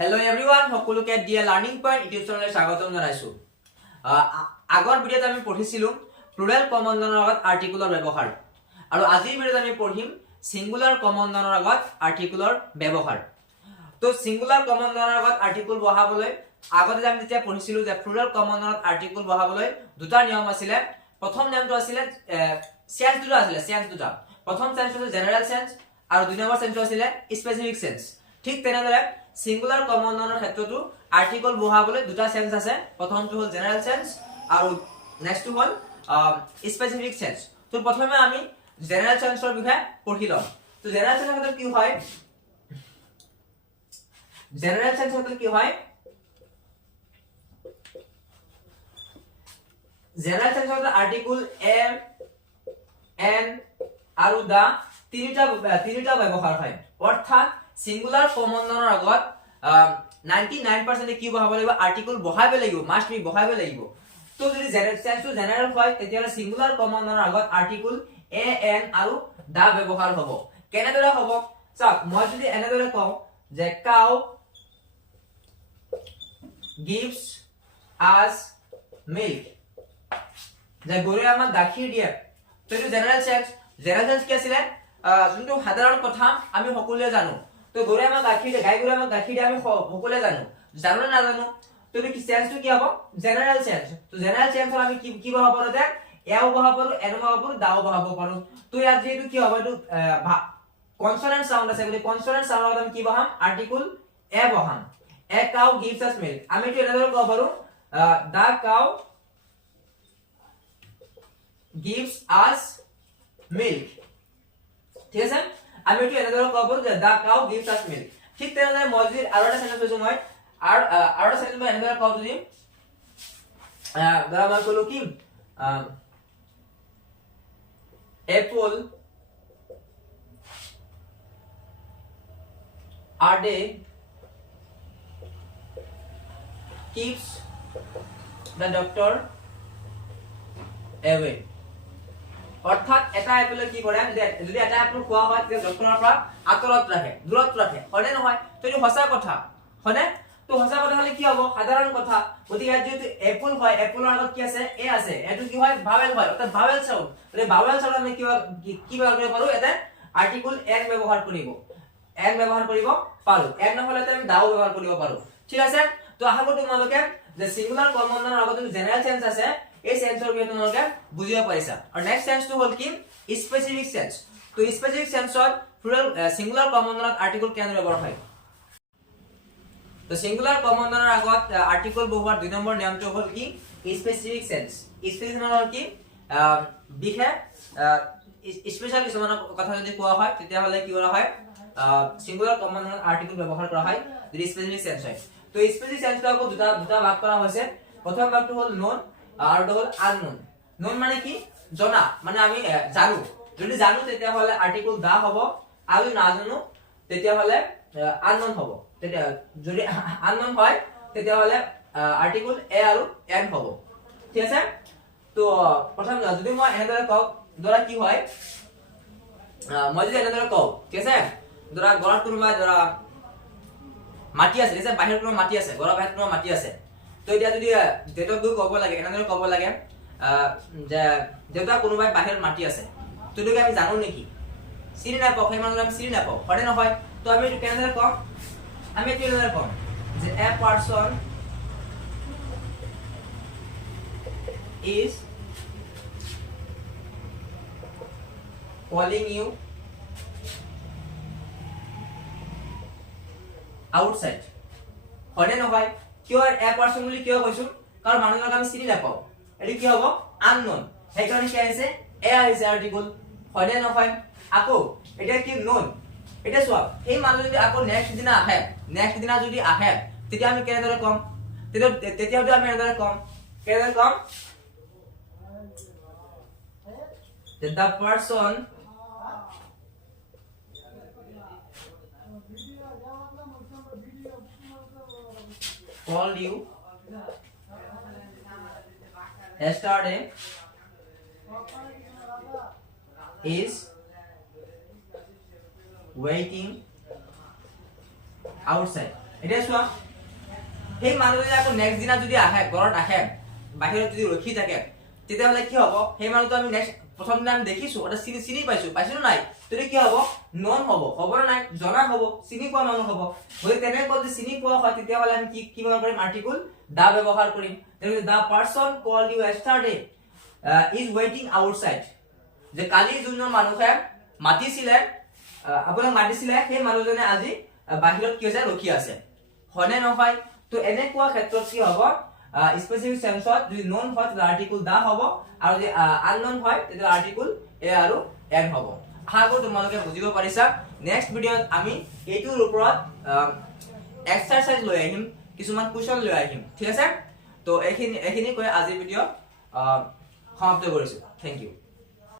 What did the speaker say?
Hello everyone, সকলোকে দিয়া learning point YouTube চেনেললৈ স্বাগতম জনাইছো। আগৰ ভিডিঅ'ত আমি পঢ়িছিলো প্লুৰেল কমন নাউনৰ লগত আৰ্টিকুলৰ ব্যৱহাৰ আৰু আজিৰ ভিডিঅ'ত আমি পঢ়িম সিঙ্গুলাৰ কমন নাউনৰ লগত আৰ্টিকুলৰ ব্যৱহাৰ। তো সিঙ্গুলাৰ কমন নাউনৰ লগত আৰ্টিকুল বহাবলৈ আগতে আমি যেতিয়া পঢ়িছিলো যে প্লুৰেল কমন নাউনত আৰ্টিকুল বহাবলৈ দুটা নিয়ম আছিল। প্ৰথম নিয়মটো আছিল সেন্স দুটা আছিল, সেন্স দুটা। প্ৰথম সেন্স আছিল জেনাৰেল সেন্স আৰু দুই নম্বৰ সেন্সটো আছিল স্পেসিফিক সেন্স। ঠিক তেনেদৰে সিঙ্গুলাৰ কমন নাউনৰ ক্ষেত্ৰটো আৰ্টিকল বহাবলৈ দুটা সেন্স আছে। প্ৰথমটো হ'ল জেনাৰেল সেন্স আৰু নেক্সটটো হ'ল স্পেসিফিক সেন্স। তো প্ৰথমে আমি জেনাৰেল সেন্সৰ বিষয়ে পঢ়ি লম। তো জেনাৰেল সেন্সৰ ক্ষেত্ৰত কি হয়, জেনাৰেল সেন্সৰ ক্ষেত্ৰত কি হয়, জেনাৰেল সেন্সৰ ক্ষেত্ৰত আৰ্টিকল এ, এন আৰু দা তিনিটা ব্যৱহাৰ হয়। অৰ্থাৎ সিঙ্গুলাৰ কমন নাউনৰ আগত 99% কি বহাব লাগিব, আৰ্টিকল বহাব লাগিব, মাস্ট বি বহাব লাগিব। তো যদি সেন্সটো জেনাৰেল হয় তেতিয়াহলে সিঙ্গুলাৰ কমন নাউনৰ আগত আৰ্টিকল এ, এন আৰু দা ব্যৱহাৰ হ'ব। কেনেদৰে হ'ব চাওক, মই যদি এনেদৰে কওঁ যে কাউ gives us milk, যে গৰুৱে আমাক গাখীৰ দিয়ে, তো এইটো জেনাৰেল সেন্স। জেনাৰেল সেন্স কি আছিল, যোনটো সাধাৰণ কথা আমি সকলোৱে জানো। তো গৰুৱে আমাক গাখীৰ দিয়ে, গাই গৰুৱে আমাক গাখীৰ দিয়ে, আমি সকলোৱে জানো, জানো না নাজানো। তো এই সেন্সটো কি হ'ব, জেনাৰেল সেন্স। তো জেনাৰেল সেন্সৰ আমি কি বহাব পাৰো, যে এও বহাব পাৰো, এন বহাব পাৰো, দাও বহাব পাৰো। তো ইয়াত যেটো কি হ'ব, এইটো কনসোনেন্ট সাউন্ড আছে, গলি কনসোনেন্ট সাউন্ডৰ আমি কি বহাম, আৰ্টিকল এ বহাম। A cow gives us milk, আমি এটো এনেদৰে ক'ব পাৰো the cow gives us milk। ঠিক আছে, আমি এটো এনেদৰে ক'ব পাৰো যে the cow gives us milk। ঠিক তেনেদৰে মই যদি আৰু এটা সেন্টেন্স লৈছো, মই আৰু এটা সেন্টেন্স মই এনেদৰে ক'ব, যদি ধৰা মই ক'লো কি Apple a day keeps the doctor away। অৰ্থাৎ এটা এপলে কি কৰে, যদি এটা এপল খোৱা হয় তেতিয়া ডক্টৰৰ পৰা আঁতৰত ৰাখে, দূৰত ৰাখে, হয়নে নহয়? তো এইটো সঁচা কথা, হয়নে? তো সঁচা কথা হলে কি হ'ব, সাধাৰণ কথা। গতিকে ইয়াত যদি এপল হয়, এপলৰ আগত কি আছে, এ আছে, এটো কি হয়, ভাৱেল হয়, অৰ্থাৎ ভাৱেল সাউন্ড। মানে ভাৱেল সাউন্ড আমি কি ব্যৱহাৰ কৰিব পাৰো, এটা আৰ্টিকল এন ব্যৱহাৰ কৰিব, এন ব্যৱহাৰ কৰিব পাৰো। এন নহলে আমি দাও ব্যৱহাৰ কৰিব পাৰো। ঠিক আছে, তো আশা কৰো তোমালোকে যে সিঙ্গুলাৰ কমন নাউনৰ আগত জেনাৰেল সেন্স আছে, এই সেন্সৰ বিষয়ে তোমালোকে বুজিব পাৰিছা। আৰু নেক্সট সেন্সটো হ'ল কি, স্পেসিফিক সেন্স। তো স্পেসিফিক সেন্সত প্লুৰেল সিঙ্গুলাৰ কমন নাউনত আৰ্টিকল কেনে ব্যৱহাৰ হয়। তো সিঙ্গুলাৰ কমন নাউনৰ আগত আৰ্টিকল বহুৱাৰ দুই নম্বৰ নিয়মটো হ'ল কি, স্পেসিফিক সেন্স। স্পেসিফিক মানে কি, বিশেষ স্পেশাল কিছুমান কথা যদি কোৱা হয় তেতিয়াহলে কি কৰা হয়, সিঙ্গুলাৰ কমন নাউনত আৰ্টিকল ব্যৱহাৰ কৰা হয় যদি স্পেসিফিক সেন্স হয়। তো স্পেসিফিক সেন্সটো আকৌ দুটা ভাগ কৰা হৈছে। প্ৰথম ভাগটো হ'ল নোন আৰু এটা হ'ল আননোন। নোন মানে কি, জনা, মানে আমি জানো। যদি জানো তেতিয়াহলে আৰ্টিকল দা হ'ব, আৰু নাজানো তেতিয়াহলে আননোন হ'ব। তেতিয়া যদি আননোন হয় তেতিয়াহলে আৰ্টিকল এ আৰু এন হ'ব। ঠিক আছে, তো প্ৰথম যদি মই এনেদৰে কওঁ, ধৰা কি হয়, মই যদি এনেদৰে কওঁ, ঠিক আছে, ধৰা ঘৰত কোনোবাই ধৰা মাটি আছে, ঠিক আছে, বাহিৰত কোনো মাটি আছে, ঘৰৰ বাহিৰত কোনো মাটি আছে। তো এতিয়া যদি দেউতাক গৈ ক'ব লাগে, এনেদৰে ক'ব লাগে যে দেউতা কোনোবাই বাহিৰত মাটি আছে, তো এইটোকে আমি জানো নেকি, চিনি নাপাওঁ, সেই মানুহক আমি চিনি নাপাওঁ, হয়নে নহয়? তো আমি এইটো কেনেদৰে ক'ম, আমি এইটো এনেদৰে ক'ম যে a person is calling you outside, হয়নে নহয়? কিয় এ পাৰ্সন বুলি কিয় কৈছো, কাৰণ মানুহজনক আমি চিনি নাপাওঁ, এটো কি হ'ব, আননোন। সেইকাৰণে কি আহিছে, এ আহিছে আৰ্টিকল, হয়নে নহয়? আকৌ এটা কি, নোন। এটা চোৱা, এই মানুহ যদি আকৌ নেক্সট দিনা আহে, নেক্সট দিনা যদি আহে, তেতিয়া আমি কেনেদৰে ক'ম, তেতিয়াও আমি এনেদৰে ক'ম, কেনেদৰে ক'ম, the person called you yesterday is waiting outside। এতিয়া চোৱা সেই মানুহজনে আকৌ নেক্সট দিনা যদি আহে ঘৰত আহে বাহিৰত যদি ৰখি থাকে তেতিয়াহ'লে কি হ'ব সেই মানুহটো আমি নেক্সট প্ৰথম দিনা আমি দেখিছো এটা চিনি পাইছো নাই তেতিয়া কি হ'ব নন হ'ব খবৰ নাই জনা হ'ব চিনি পোৱা মানুহ হ'ব গতিকে তেনেকৈ যদি চিনি পোৱা হয় তেতিয়াহ'লে আমি কি ব্যৱহাৰ কৰিম আৰ্টিকল দা ব্যৱহাৰ কৰিম তেনেহ'লে the person called you yesterday is ৱেইটিং আউটসাইড যে কালি যোনজন মানুহে মাতিছিলে আপোনাক মাতিছিলে সেই মানুহজনে আজি বাহিৰত কি হৈছে ৰখি আছে হয়নে নহয় তো এনেকুৱা ক্ষেত্ৰত কি হ'ব স্পেসিফিক টেন্সত যদি নন হয় তেতিয়া আৰ্টিকল দা হ'ব আৰু যদি আননন হয় তেতিয়া আৰ্টিকল এ আৰু এন হ'ব আশা কৰো তোমালোকে বুজিব পাৰিছা নেক্সট ভিডিঅত আমি এইটোৰ ওপৰত এক্সাৰসাইজ লৈ আহিম কিছুমান কুৱেশ্যন লৈ আহিম ঠিক আছে তো এইখিনি কৈ আজি ভিডিঅ সমাপ্ত কৰিছো থ্যাংক ইউ